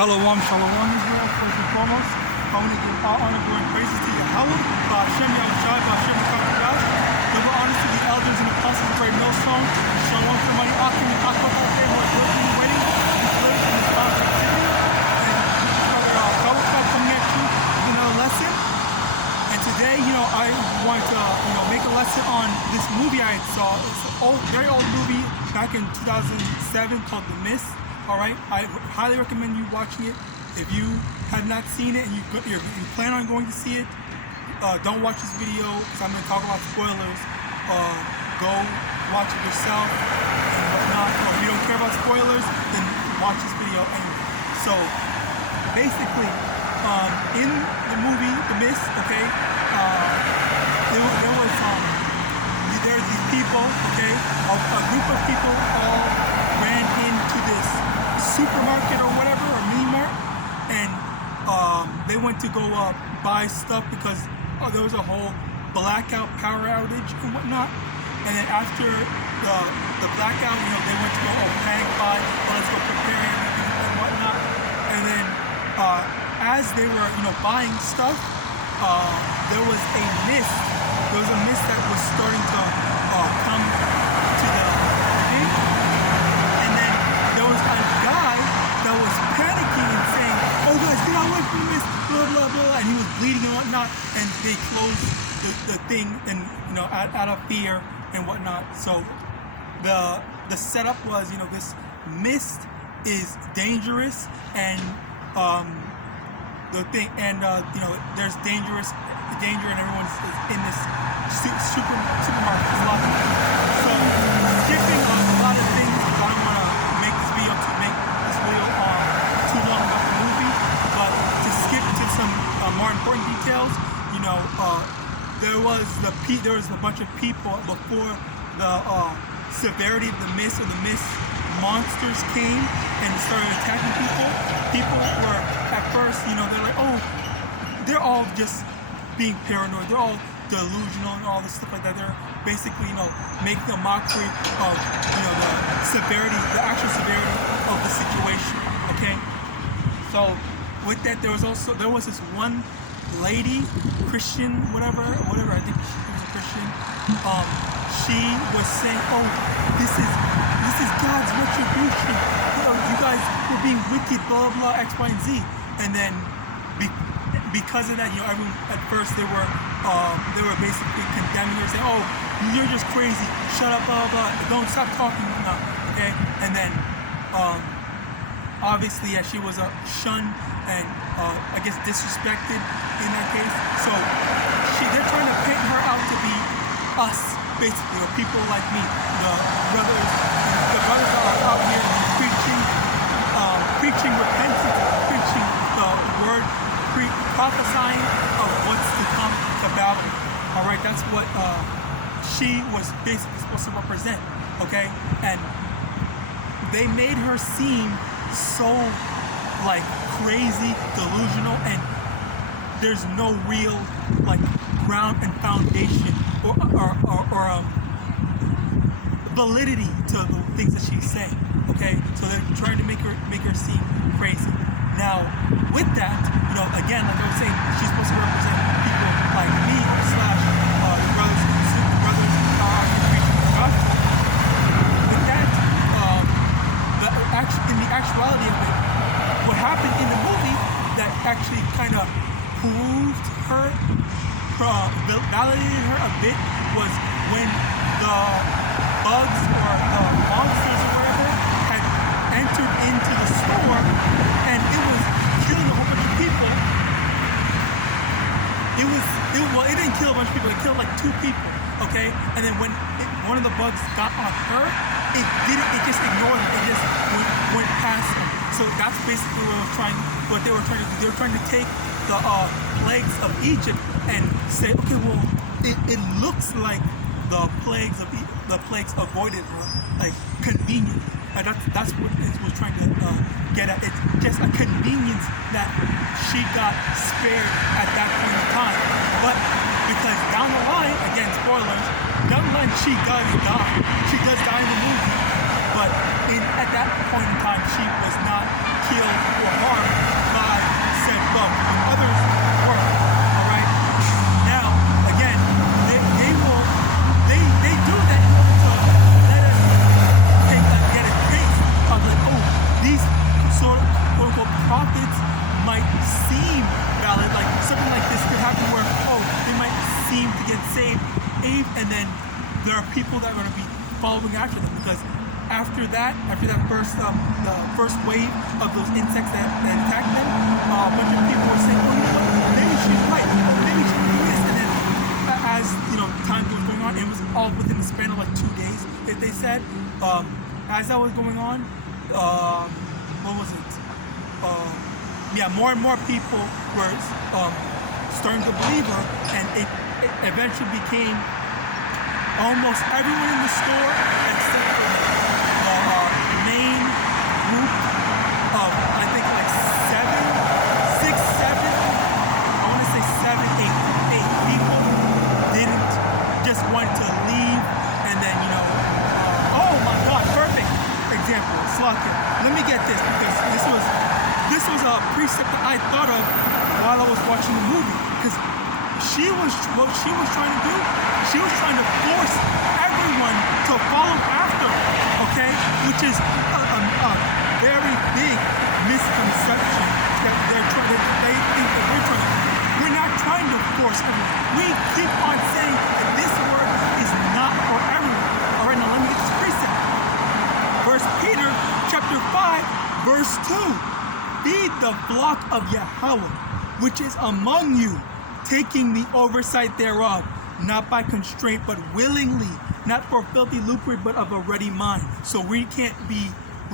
Shalom, Israel, first and foremost. I want to give all honor, glory, and praises to YAHAWAH, YAHAWASHI, double honors to the elders and apostles of Great Millstone. Shalom to my Akim and AHPARYAM who are working and waiting and living in this bounce activity. And Brother Kawakab coming at you with another lesson. And today, I want to, make a lesson on this movie I saw. It's an very old movie back in 2007 called The Mist. Alright, I highly recommend you watching it. If you have not seen it and you plan on going to see it, don't watch this video because I'm going to talk about spoilers. Go watch it yourself and whatnot. If you don't care about spoilers, then watch this video anyway. So, basically, in the movie The Mist, okay, there are these people, okay, a group of people all ran into this supermarket or whatever, or mini mart, and they went to go buy stuff because there was a whole blackout power outage and whatnot. And then after the blackout, they went to go panic buy, let's go prepare everything and whatnot. And then as they were buying stuff, there was a mist. There was a mist that was starting to come to the thing. And then there was a guy that was panicking and saying, "Oh guys, get away from this, blah blah blah," and he was bleeding and whatnot. And they closed the thing, and out of fear and whatnot. So the setup was, this mist is dangerous, and the thing, and there's danger, and everyone's in this supermarket. There's a lot of people. So skipping a lot of things, I don't want to make this video too long about the movie, but to skip to some more important details, there was a bunch of people before the severity of the mist, or the mist monsters came and started attacking people. People were at first, they're like, oh, they're all just being paranoid, they're all delusional and all this stuff like that. They're basically, making a mockery of, the actual severity of the situation. Okay, so with that, there was this one lady, Christian, whatever, I think she was a Christian. She was saying, "Oh, this is God's retribution. You guys were being wicked, blah blah, X, Y, and Z." And then because of that, everyone at first they were basically condemning her, saying, "Oh, you're just crazy. Shut up, blah blah. Don't stop talking." No, okay. And then obviously, she was shunned and I guess disrespected in that case. So they're trying to paint her out to be us, basically, or people like me, the brothers that are out here preaching repentance, preaching the word, prophesying of what's to come to Babylon. All right, that's what she was basically supposed to represent. Okay, and they made her seem so crazy, delusional, and there's no real ground and foundation or validity to the things that she's saying. Okay, so they're trying to make her seem crazy. Now, with that, again, like I was saying, she's supposed to represent people like me / the brothers who are preaching the gospel. With that, in the actuality of it, what happened in the movie that actually kind of proved her, validated her a bit, was when the bugs or the monsters or whatever had entered into the store and it was killing a whole bunch of people. It didn't kill a bunch of people, it killed 2 people, okay? And then when one of the bugs got on her, it just ignored it, it just went past her. So that's basically what they were trying to do. They were trying to take the plagues of Egypt and say, okay, well, it looks like the plagues avoided her, conveniently. That's what it was trying to get at. It's just a convenience that she got spared at that point in time. But because down the line, again, spoilers, down the line she does die. She does die in the movie. But at that point in time, she was not killed or harmed prophets might seem valid, like something like this could happen where, oh, they might seem to get saved, and then there are people that are going to be following after them, because after that first the first wave of those insects that attacked them, a bunch of people were saying, oh, you know what, maybe she's right, maybe she can do this, and then as time was going on, it was all within the span of like 2 days, they said. As that was going on, what was it? More and more people were starting to believe her, and it eventually became almost everyone in the store except for the main group of, I think, like 7, I want to say 7, 8 people didn't just want to leave, and then, oh my God, perfect example, Slacker. Let me get this, because this was a precept that I thought of while I was watching the movie, because what she was trying to do, she was trying to force everyone to follow after her, okay? Which is a very big misconception that they think that we're not trying to force everyone. We keep on saying that this word is not for everyone. All right, now let me get this precept. 1 Peter chapter 5, verse 2. Feed the flock of Yahawah, which is among you, taking the oversight thereof, not by constraint, but willingly, not for filthy lucre, but of a ready mind. So we're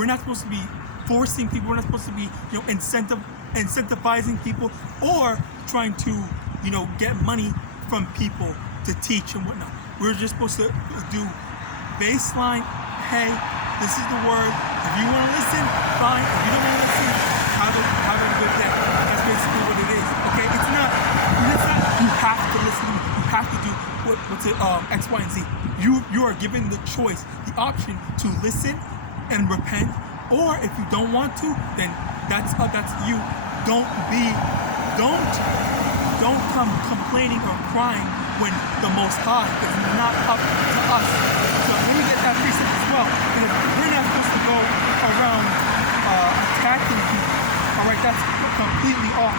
not supposed to be forcing people, we're not supposed to be, incentivizing people, or trying to, get money from people to teach and whatnot. We're just supposed to do baseline, hey, this is the word. If you want to listen, fine. If you don't want to listen, have a good day. That's basically what it is. Okay? It's not you have to listen, you have to do X, Y, and Z. You are given the choice, the option to listen and repent, or if you don't want to, then that's you. Don't come complaining or crying when the Most High is not up to us. So let me get that precept as well, because we're not supposed to go around attacking people. All right, that's completely off.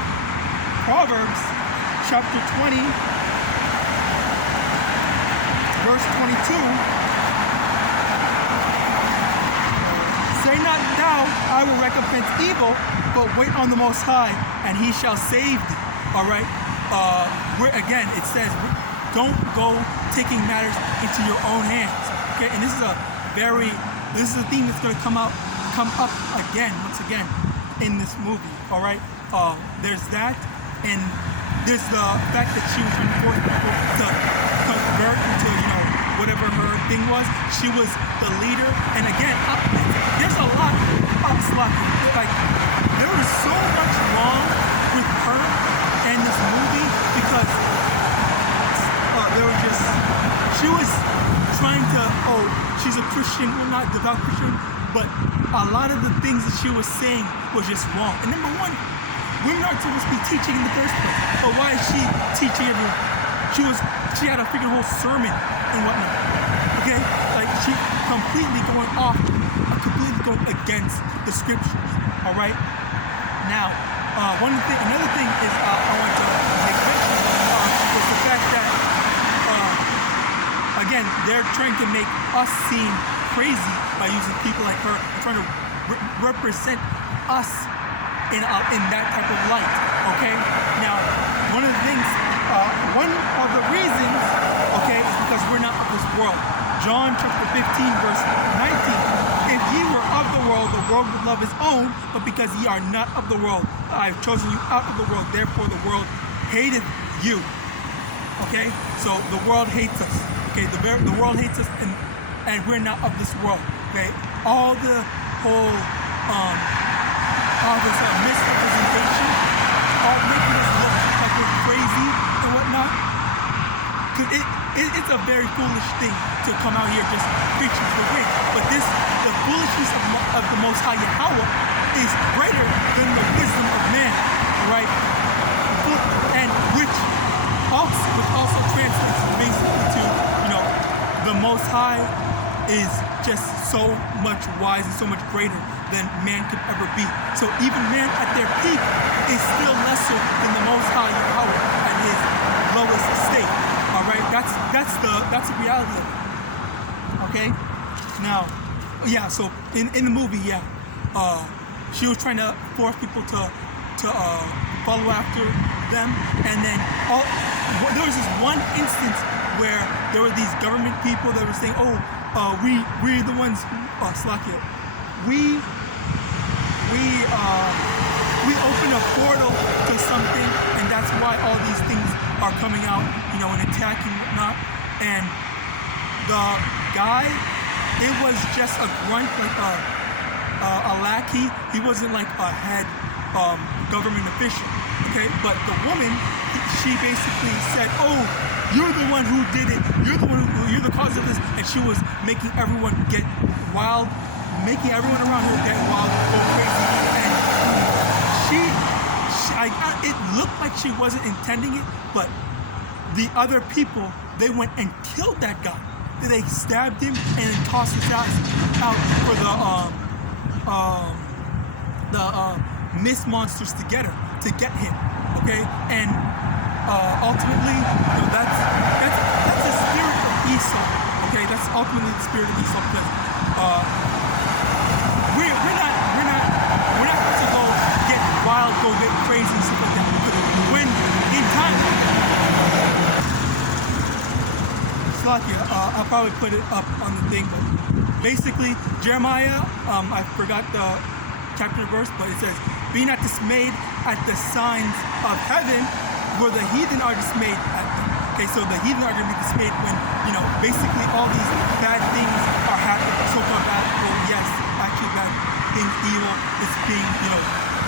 Proverbs chapter 20, verse 22. Say not thou, I will recompense evil, but wait on the Most High, and He shall save thee. All right. Again, it says, don't go taking matters into your own hands. Okay, and this is a theme that's going to come up again, once again, in this movie. All right. There's that, and there's the fact that she was trying to force people to convert into, whatever her thing was. She was the leader, and again, there's a lot of slack. Like, there was so much wrong with her in this movie, because she was trying to, she's a Christian, well, not devout Christian, but a lot of the things that she was saying was just wrong. And number one, women aren't supposed to be teaching in the first place. But why is she teaching everyone? She had a freaking whole sermon and whatnot. Okay? Like, she completely going against the scriptures. Alright? Now, another thing is I want to make mention is the fact that again, they're trying to make us seem crazy by using people like her, trying to represent us in that type of light. Okay? Now, one of the reasons, okay, is because we're not of this world. John chapter 15, verse 19. If ye were of the world would love his own, but because ye are not of the world, I have chosen you out of the world, therefore the world hated you. Okay? So the world hates us. Okay? The world hates us, and we're not of this world. Okay? All this misrepresentation, all making us look like we're crazy and whatnot. It's a very foolish thing to come out here just preaching the way. But the foolishness of the Most High Yahawah is greater than the wisdom of man, right? And which also translates basically to, the Most High is just so much wise and so much greater than man could ever be. So even man at their peak is still lesser than the Most High Yahawah at his lowest state. All right, that's the reality of it. Okay, now, yeah. So in the movie, yeah, she was trying to force people to follow after them, and then there was this one instance where there were these government people that were saying, "Oh, we're the ones." Slakia, we open a portal to something, and that's why all these things are coming out, you know, and attacking and whatnot. And the guy, it was just a grunt, like a lackey. He wasn't like a head government official, okay? But the woman, she basically said, "Oh, you're the one who did it. You're the cause of this," and she was making everyone get wild, making everyone around her get wild, go crazy. And it looked like she wasn't intending it, but the other people, they went and killed that guy. They stabbed him and tossed his ass out for the mist monsters to get him. Okay, and ultimately, you know, that's the spirit of Esau. Okay, that's ultimately the spirit of Esau, because we're not supposed to go get wild, go get crazy and stuff like that. Because when in time, I'll probably put it up on the thing, but basically Jeremiah, I forgot the chapter and verse, but it says, "Be not dismayed at the signs of heaven, where the heathen are dismayed at them." Okay, so the heathen are going to be dismayed when, you know, basically all these bad things are happening. So-called bad, well, yes, actually bad things, evil is being, you know,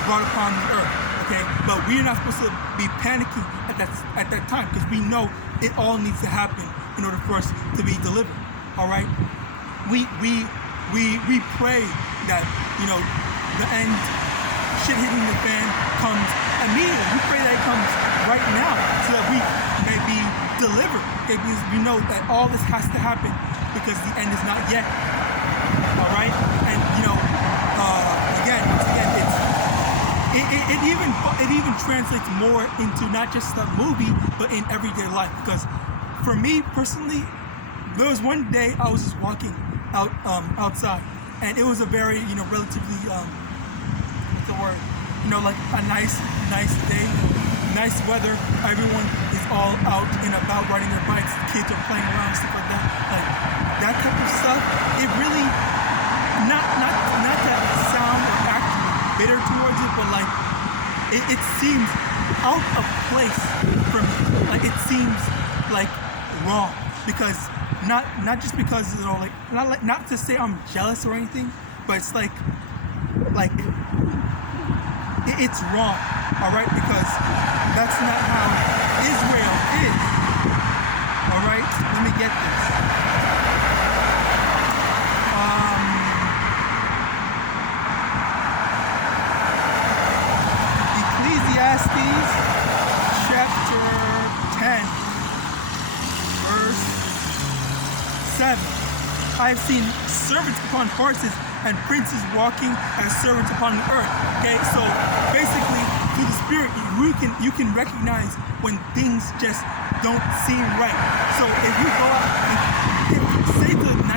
brought upon the earth. Okay, but we're not supposed to be panicking at that time, because we know it all needs to happen in order for us to be delivered. All right, we pray that, you know, the end, shit hitting the fan, comes immediately. We pray that it comes right now, so that we may be delivered. Okay, because we know that all this has to happen because the end is not yet. All right, and you know, once again, it even translates more into not just the movie, but in everyday life. Because for me personally, there was one day I was just walking outside, and it was a very, you know, relatively what's the word? You know, like a nice day, nice weather. Everyone is all out and about riding their bikes. Kids are playing around, stuff like that. Like that type of stuff. It really not that sound or act bitter towards it, but like it seems out of place for me. Like it seems like wrong, because not just because, you know, like not to say I'm jealous or anything, but it's like it's wrong. All right, because that's not how Israel is. All right, let me get this. Ecclesiastes chapter 10, verse 7. I have seen servants upon horses and princes walking as servants upon the earth. Okay, so basically, through the Spirit, you can recognize when things just don't seem right. So if you go out, if say it's a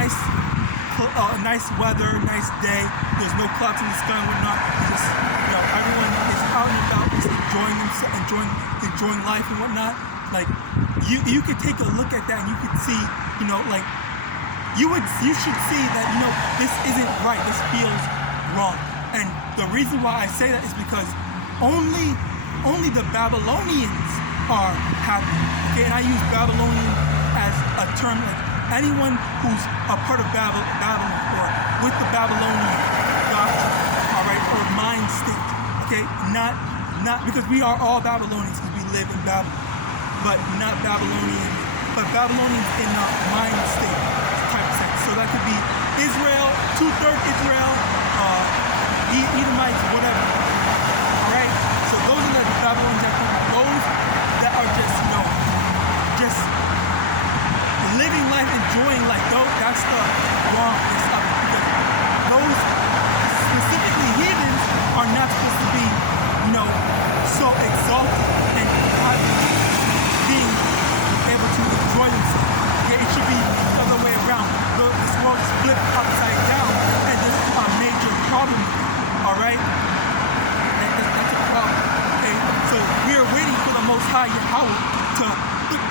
nice weather, nice day, there's no clouds in the sky and whatnot, just, you know, everyone is out and about, just enjoying themselves, enjoying life and whatnot. Like you could take a look at that and you could see, you know, like you should see that, you know, this isn't right, this feels wrong. And the reason why I say that is because only the Babylonians are happy. Okay, and I use Babylonian as a term, like anyone who's a part of Babylon or with the Babylonian doctrine, all right, or mind state. Okay, not because we are all Babylonians because we live in Babylon, but not Babylonian, but Babylonians in the mind state type of sense. So that could be Israel, 2/3 Israel, Edomites, whatever. Alright? So those are the Babylonians that come, those that are just, you know, just living life, enjoying life. That's the wrongness of it. Because those specific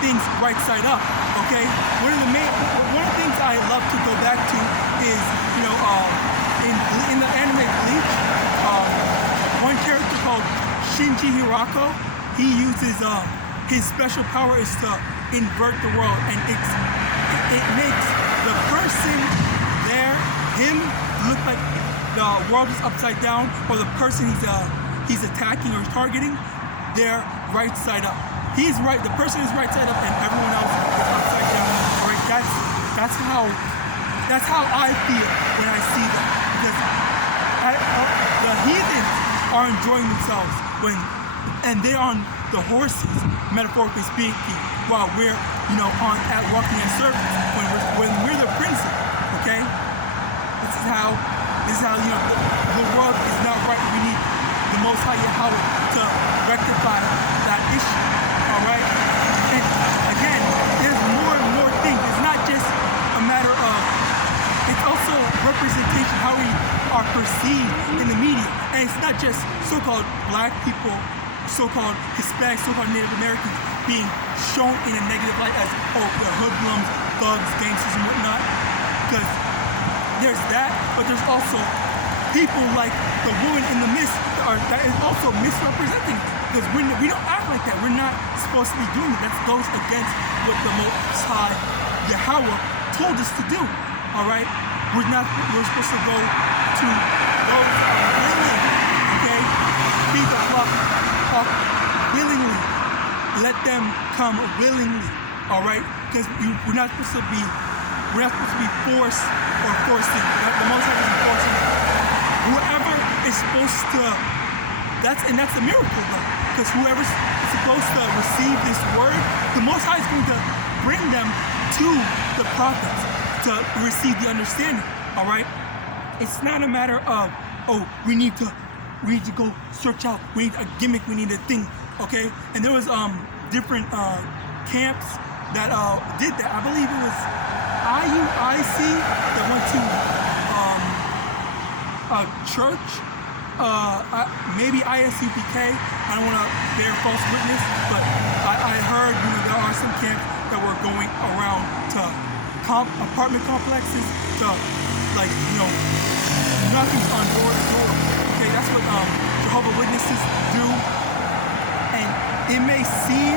things right side up. Okay, one of the things I love to go back to is, you know, in the anime Bleach, one character called Shinji Hirako, he uses his special power is to invert the world, and it makes the person there, him, look like the world is upside down, or the person he's attacking or targeting, they're right side up. He's right, the person is right side up, and everyone else is upside down. All right, that's how I feel when I see that, because the heathens are enjoying themselves and they're on the horses, metaphorically speaking, while we're, you know, walking as servants when we're the princes. Okay, this is how you know the world is not right. We need the Most High Yahweh to rectify that issue. All right, and again, there's more and more things. It's not just a matter of. It's also representation, how we are perceived in the media, and it's not just so-called black people, so-called Hispanics, so-called Native Americans being shown in a negative light as, oh, the hoodlums, thugs, gangsters, and whatnot. Because there's that, but there's also people like the woman in the mist that is also misrepresenting. Because we don't act like that. We're not supposed to be doing it. That goes against what the Most High Yahweh told us to do. All right, we're supposed to go to those who are willing, okay, feed the flock willingly, let them come willingly. All right, because we're not supposed to be forced or forcing. The Most High isn't forcing. Whoever is supposed to, that's a miracle though, because whoever's supposed to receive this word, the Most High is going to bring them to the prophets to receive the understanding. All right, it's not a matter of, oh, we need to go search out, we need a gimmick, we need a thing. Okay, and there was different camps that did that. I believe it was IUIC that went to a church, maybe ISUPK. I don't want to bear false witness, but I heard, you know, there are some camps that were going around to apartment complexes to, like, you know, knocking on door to door. Okay, that's what Jehovah's Witnesses do, and it may seem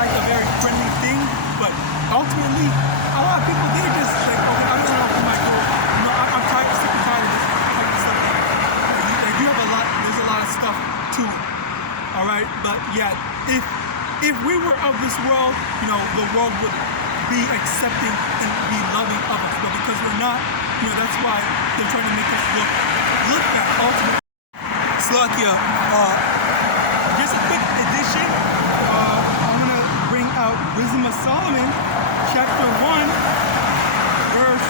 like a very friendly thing, but ultimately, a lot of people, they're just like, okay, I'm gonna open my door. You know, I'm sick and tired of this type of stuff. Like, you have there's a lot of stuff to it. All right, but yeah, if we were of this world, you know, the world would be accepting and be loving of us, but because we're not, you know, that's why they're trying to make us look at ultimately. Slovakia, just a quick addition. I'm gonna bring out Wisdom of Solomon, chapter 1, verse.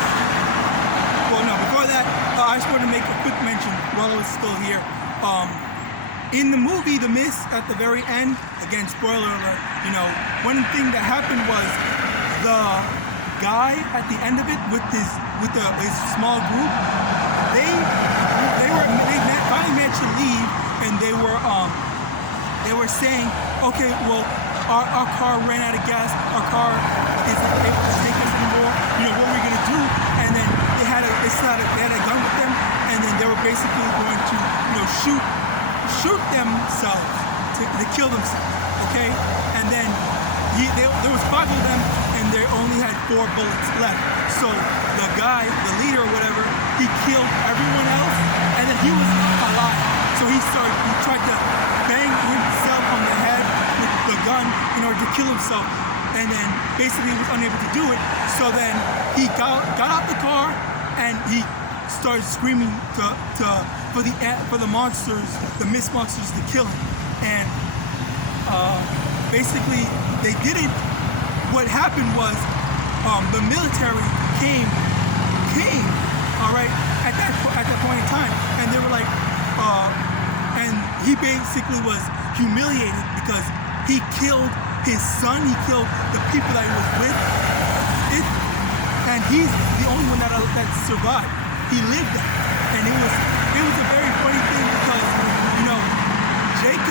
Well, no, before that, I just want to make a quick mention while I was still here. In the movie The Mist, at the very end, again, spoiler alert, you know, one thing that happened was the guy at the end of it with his small group, they finally managed to leave, and they were saying, okay, well, our car ran out of gas, our car isn't able to take us anymore, you know, what are we gonna do? And then they had a gun with them, and then they were basically going to, you know, shoot themselves to kill themselves. Okay, and then there was 5 of them, and they only had 4 bullets left. So the guy, the leader or whatever, he killed everyone else, and then he was alive. So he tried to bang himself on the head with the gun in order to kill himself, and then basically he was unable to do it. So then he got out the car, and he started screaming for the monsters, the mist monsters, to kill him. And basically they did it. What happened was the military came, all right, at that point in time, and they were like, and he basically was humiliated because he killed his son, he killed the people that he was with, and he's the only one that survived. He lived that, and it was a very funny thing because, you know, Jake,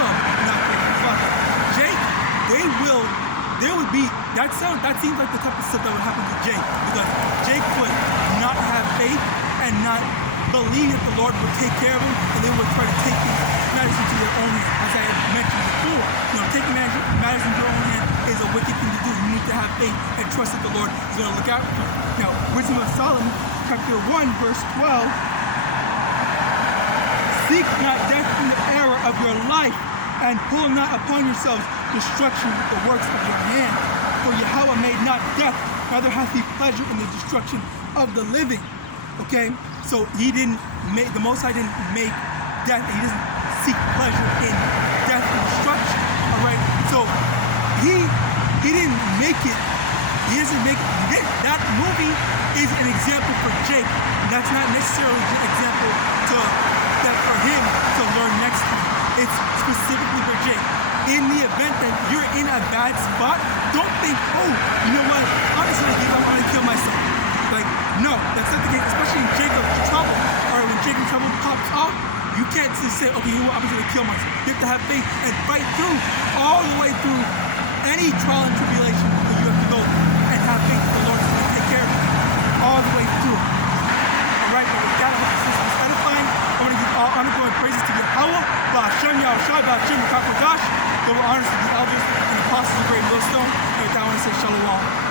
that seems like the type of stuff that would happen to Jake, because Jake would not have faith and not believe that the Lord would take care of him, and they would try to take matters into their own hand. As I had mentioned before, taking matters into your own hand is a wicked thing to do. You need to have faith and trust that the Lord is going to look out for you. Now, Wisdom of Solomon, chapter 1, verse 12. Seek not death in the error of your life, and pull not upon yourselves destruction with the works of your hand. For Yahweh made not death, neither hath he pleasure in the destruction of the living. Okay? So he didn't make, the Most High didn't make death, and he doesn't seek pleasure in death and destruction. Alright? So he didn't make it. He doesn't make it. That movie is an example for Jake. And that's not necessarily an example for him to learn next time. It's specifically for Jake. In the event that you're in a bad spot, don't think, oh, you know what? Honestly, I want to kill myself. Like, no, that's not the case. Especially in Jacob's trouble, or when Jacob's trouble pops up, you can't just say, okay, you know what? I'm just gonna kill myself. You have to have faith and fight through, all the way through any trial and tribulation that you have to go through, and have faith that the Lord is gonna take care of you all the way through. All right, but with that, I hope this is edifying. I want to give all honor, glory, and praises to Yahawah, Hashem, Yahawashi, Hashem, Yahawadah, double honors to the elders and apostles of Great Millstone. And with that, I want to say shalom.